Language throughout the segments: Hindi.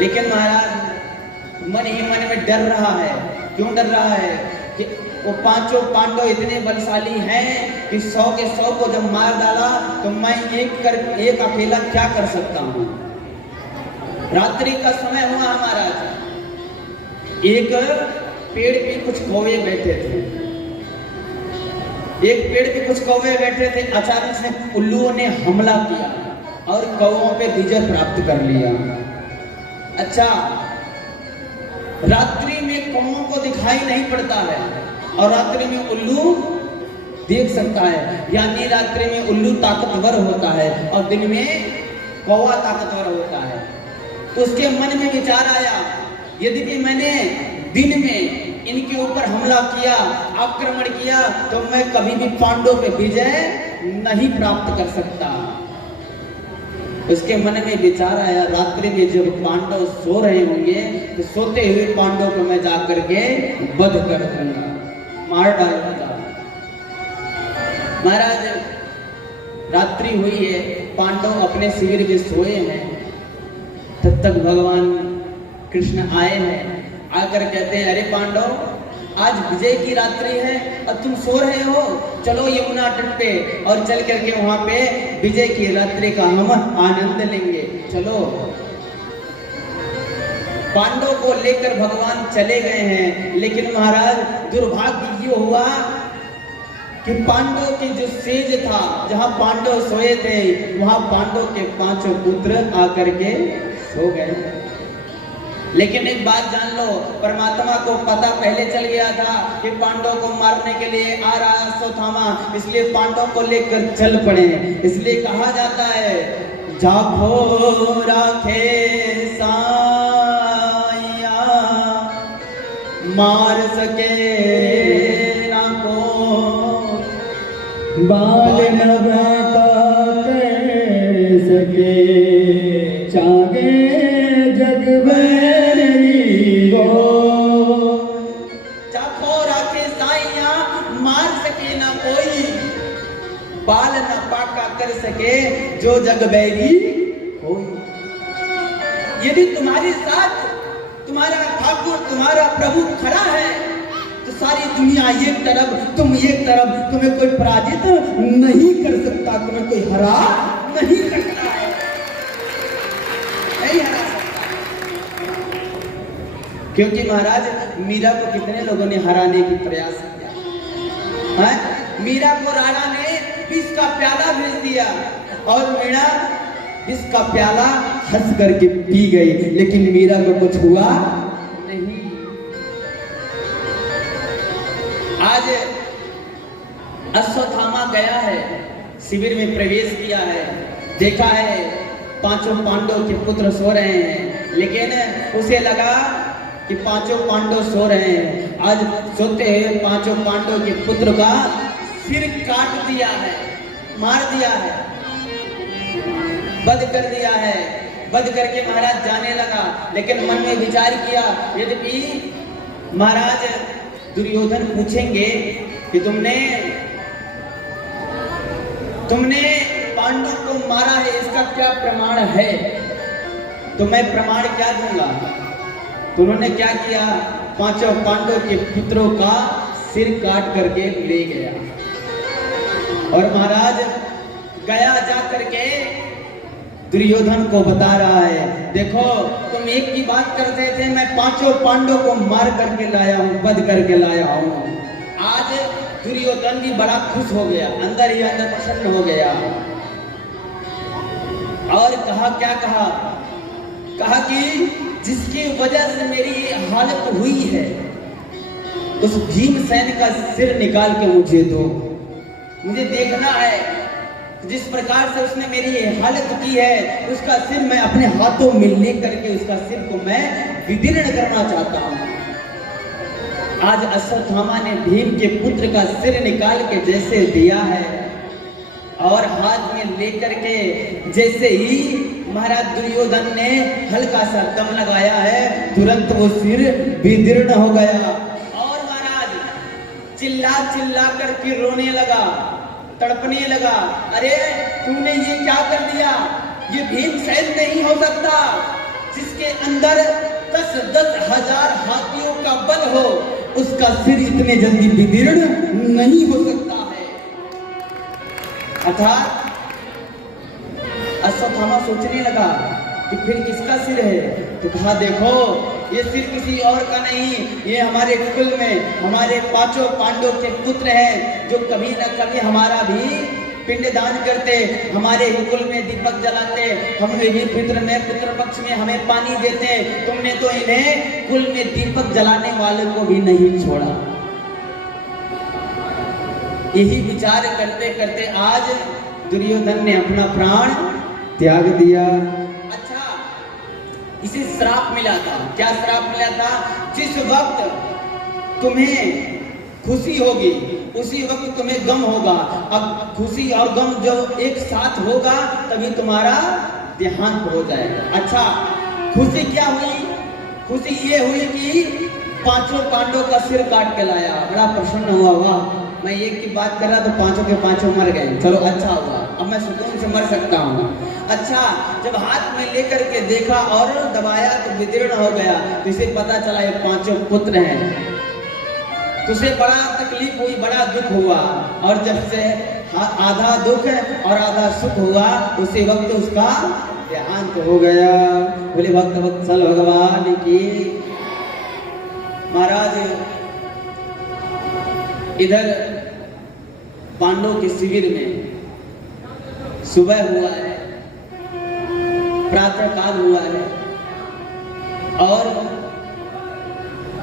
लेकिन महाराज मन ही मन में डर रहा है। क्यों डर रहा है? कि वो पांचों पांडव इतने बलशाली हैं कि 100 के 100 को जब मार डाला तो मैं एक अकेला क्या कर सकता हूं। रात्रि का समय हुआ हमारा। एक पेड़ पे कुछ कौवे बैठे थे। एक पेड़ पे कुछ कौवे बैठे थे। अचानक से उल्लुओं ने हमला किया और कौवों पे विजय प्राप्त कर लिया। अच्छा, रात्रि में कौवों को दिखाई नहीं पड़ता है और रात्रि में उल्लू देख सकता है, यानी रात्रि में उल्लू ताकतवर होता है और दिन में कौवा ताकतवर होता है। तो उसके मन में विचार आया, यदि कि मैंने दिन में इनके ऊपर हमला किया, आक्रमण किया, तो मैं कभी भी पांडवों पे विजय नहीं प्राप्त कर सकता। उसके मन में विचार आया, रात्रि में जब पांडव सो रहे होंगे तो सोते हुए पांडव को मैं जाकर के वध कर दूंगा, मार डालूंगा। महाराज, रात्रि हुई है, पांडव अपने शिविर में सोए हैं। तब तक भगवान कृष्ण आए हैं। आकर कहते हैं, अरे पांडव, आज विजय की रात्रि है और तुम सो रहे हो, चलो यमुना तट पे और चल करके वहां पे विजय की रात्रि का हम आनंद लेंगे, चलो। पांडव को लेकर भगवान चले गए हैं। लेकिन महाराज, दुर्भाग्य ये हुआ कि पांडव की जो सेज था, जहां पांडव सोए थे, वहां पांडव के 5 पुत्र आकर के सो गए। लेकिन एक बात जान लो, परमात्मा को पता पहले चल गया था कि पांडव को मारने के लिए आ रहा अश्वत्थामा, इसलिए पांडव को लेकर चल पड़े। इसलिए कहा जाता है, जाखो राखे साया मार सके ना को, बाल न बता कर सके, चाहे जग बाल न पाका कर सके जो जग बैरी हो। यदि तुम्हारे साथ तुम्हारा ठाकुर, तुम्हारा प्रभु खड़ा है तो सारी दुनिया एक तरफ, तुम एक तरफ, तुम्हें कोई पराजित नहीं कर सकता, तुम्हें कोई हरा नहीं सकता है, नहीं हरा सकता। क्योंकि महाराज, मीरा को कितने लोगों ने हराने की प्रयास किया है। मीरा को राणा ने विष का प्याला भेज दिया और मीरा विष का प्याला हंस करके पी गई, लेकिन मीरा को कुछ हुआ नहीं। आज अश्वत्थामा गया है, शिविर में प्रवेश किया है, देखा है 5 पांडव के पुत्र सो रहे हैं, लेकिन उसे लगा कि 5 पांडव सो रहे हैं। आज सोते हैं 5 पांडव के पुत्र का सिर काट दिया है, मार दिया है, वध कर दिया है। वध करके महाराज जाने लगा, लेकिन मन में विचार किया, यदि महाराज दुर्योधन पूछेंगे कि तुमने पांडव को मारा है, इसका क्या प्रमाण है, तो मैं प्रमाण क्या दूंगा। तो उन्होंने क्या किया, 5 पांडव के पुत्रों का सिर काट करके ले गया और महाराज गया जा करके दुर्योधन को बता रहा है, देखो तुम एक की बात करते थे, मैं 5 पांडव को मार करके लाया हूं, वध करके लाया हूं। आज दुर्योधन भी बड़ा खुश हो गया, अंदर ही अंदर प्रसन्न हो गया और कहा, क्या कहा, कहा कि जिसकी वजह से मेरी हालत हुई है, उस भीमसेन का सिर निकाल के मुझे दो, मुझे देखना है जिस प्रकार से उसने मेरी हालत की है, उसका सिर मैं अपने हाथों में लेकर के उसका सिर को मैं विदीर्ण करना चाहता हूं। आज अश्वत्थामा ने भीम के पुत्र का सिर निकाल के जैसे दिया है और हाथ में लेकर के जैसे ही महाराज दुर्योधन ने हल्का सा दम लगाया है, तुरंत वो सिर विदीर्ण हो गया और महाराज चिल्ला चिल्ला करके रोने लगा, तड़पने लगा, अरे तूने ये क्या कर दिया, ये भीमसेन नहीं हो सकता जिसके जिसके अंदर 10-10 हजार हाथियों का बल हो, उसका सिर इतने जल्दी विदीर्ण नहीं हो सकता है। अर्थात अश्वत्थामा सोचने लगा कि फिर किसका सिर है? तो कहा देखो, ये सिर किसी और का नहीं, ये हमारे कुल में हमारे 5 पांडव के पुत्र हैं, जो कभी न कभी हमारा भी पिंडदान करते, हमारे कुल में दीपक जलाते, हमें भी पुत्र पक्ष में हमें पानी देते। तुमने तो इन्हें कुल में दीपक जलाने वाले को भी नहीं छोड़ा। यही विचार करते करते आज दुर्योधन ने अपना प्राण त्याग दिया। अच्छा, इसे श्राप मिला था। क्या श्राप मिला था? जिस वक्त तुम्हें खुशी होगी उसी वक्त तुम्हें गम होगा। अब खुशी और गम जब एक साथ होगा तभी तुम्हारा देहांत हो जाएगा। अच्छा, खुशी क्या हुई? खुशी ये हुई कि 5 पांडवों का सिर काट के लाया, बड़ा प्रसन्न हुआ। वाह, मैं एक की बात कर रहा तो 5 के 5 मर गए, चलो अच्छा हुआ, अब मैं सुकून से मर सकता हूँ। अच्छा, जब हाथ में लेकर के देखा और दबाया तो विदीर्ण हो गया, तो इसे पता चला ये 5 पुत्र हैं। तो उसे बड़ा तकलीफ हुई, बड़ा दुख हुआ, और जब से आधा दुख और आधा सुख हुआ, उसी वक्त उसका देहांत हो गया। बोले भक्त वत्सल भगवान की। महाराज, इधर पांडवों के शिविर में सुबह हुआ है, प्रातः काल हुआ है, और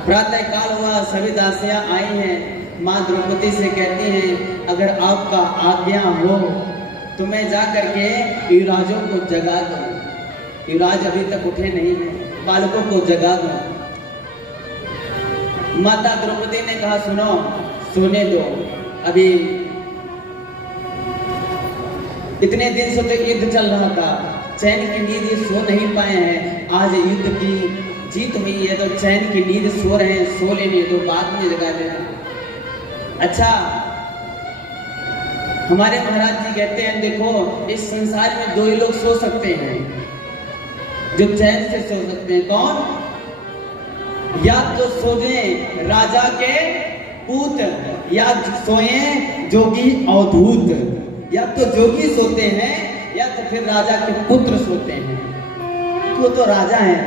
प्रातः काल हुआ, सभी दासियां आई हैं। मां द्रौपदी से कहती हैं, अगर आपका आज्ञा हो तो मैं जा करके युवराजों को जगा दूं। युवराज अभी तक उठे नहीं हैं, बालकों को जगा दूं। माता द्रौपदी ने कहा, सुनो, सोने दो, अभी इतने दिन से तो युद्ध चल रहा था, चैन की नींद सो नहीं पाए हैं। आज युद्ध की जीत हुई है तो चैन की नींद सो रहे हैं, सो लेने दो, बाद में जगा देना। अच्छा, हमारे महाराज जी कहते हैं, देखो इस संसार में 2 ही लोग सो सकते हैं जो चैन से सो सकते हैं। कौन? या तो सोए राजा के पूत, या सोए जोगी अवधूत। या तो जोगी सोते हैं या तो फिर राजा के पुत्र सोते हैं। वो तो राजा हैं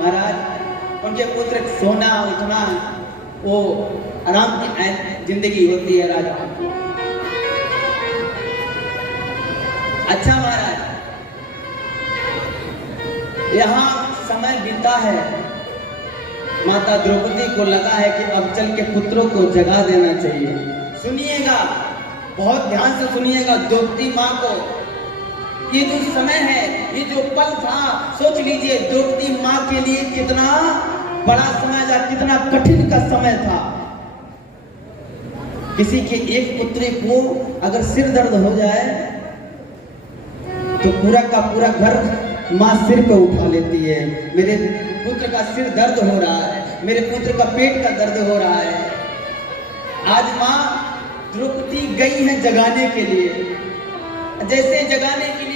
महाराज, उनके पुत्र सोना उठना वो आराम की जिंदगी होती है राजा। अच्छा महाराज, यहाँ समय बीता है, माता द्रौपदी को लगा है कि अब चल के पुत्रों को जगा देना चाहिए। सुनिएगा, बहुत ध्यान से सुनिएगा द्रौपदी माँ को। ये जो समय है, ये जो पल था, सोच लीजिए द्रौपदी माँ के लिए कितना बड़ा समय था, कितना कठिन का समय था। किसी के एक पुत्री को अगर सिर दर्द हो जाए तो पूरा का पूरा घर माँ सिर पे उठा लेती है। मेरे पुत्र का सिर दर्द हो रहा है, मेरे पुत्र का पेट का दर्द हो रहा है। आज माँ द्रौपदी गई है जगाने के लिए। जैसे जगाने के